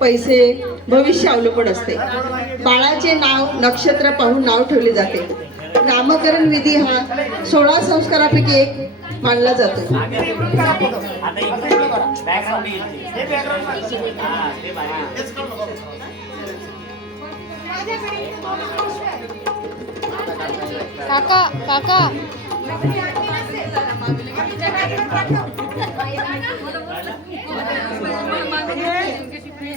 पैसे भविष्य अवलंबून असते. बाळाचे नाव नक्षत्र पाहून नाव ठेवले जाते. नामकरण विधी हा सोळा संस्कारापैकी एक मानला जातो. काका काका.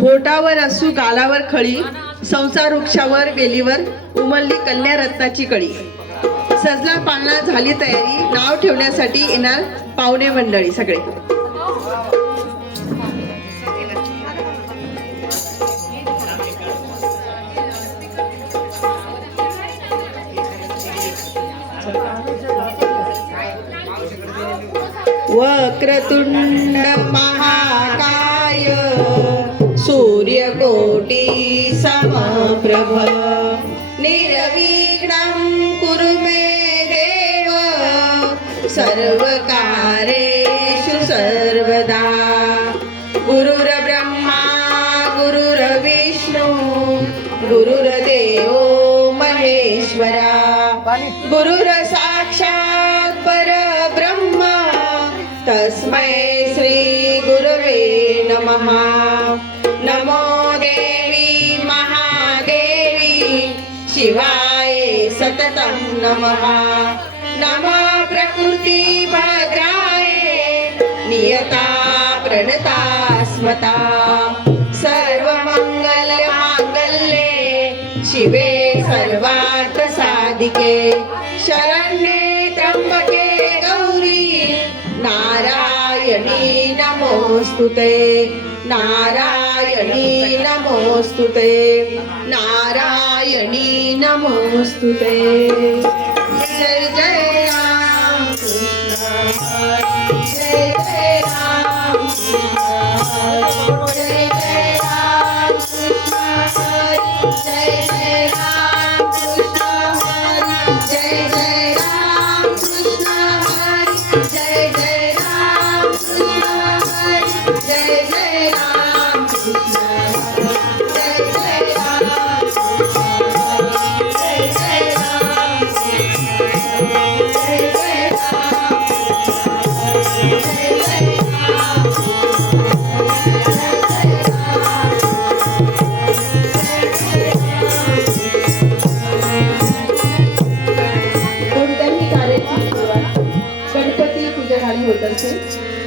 होटावर असू गालावर खळी संसार वृक्षावर वेलीवर उमलली कन्या रत्नाची कळी. सजला पालना झाली तयारी नाव ठेवण्यासाठी येणार पाहुणे मंडळी सगळे. वक्रतुंड महाकाय सूर्यकोटी समप्रभ। निर्विघ्नं कुरु मे देव। सर्वकारेषु सर्वदा। गुरुर्ब्रह्मा गुरुर्विष्णु गुरुर्देवो महेश्वरा। गुरुर साक्षात् परब्रह्मा। तस्मै श्री गुरवे नमः नमो। शिवाय सततं नमः। नमः प्रकृति भद्राय नियता प्रणता स्मता। सर्वमङ्गलमाङ्गल्ये शिवे सर्वार्थ साधिके शरण्ये त्र्यम्बके नारायणी नमोस्तुते नारायणी नमोस्तुते नारायणी नमोस्तुते जय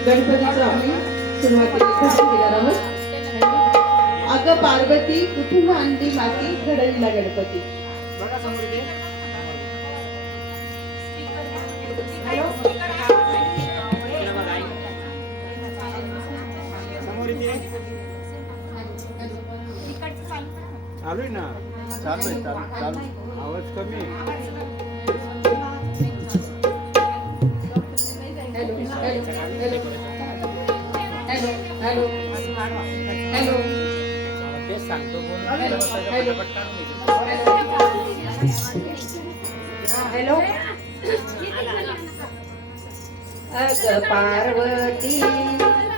गणपतीचं आम्ही सुरुवातीला घेणार आहोत अगं पार्वती कुठून आणली माती? घडविला गणपती. चालू आहे ना? चालू आहे चालू चालू आवाज कमी हॅलो. हॅलो तेच सांगतो हॅलो. हॅलो. हॅलो. अग पार्वती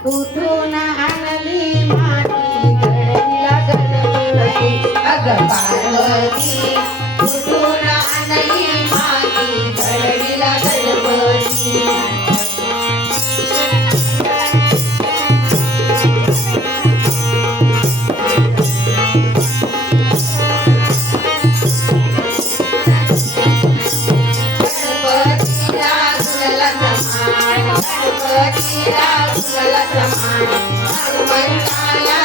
कुठून आणली माती? अग पार्वती गणपतीला समान गणपतीला गुलाला समान हनुमंताला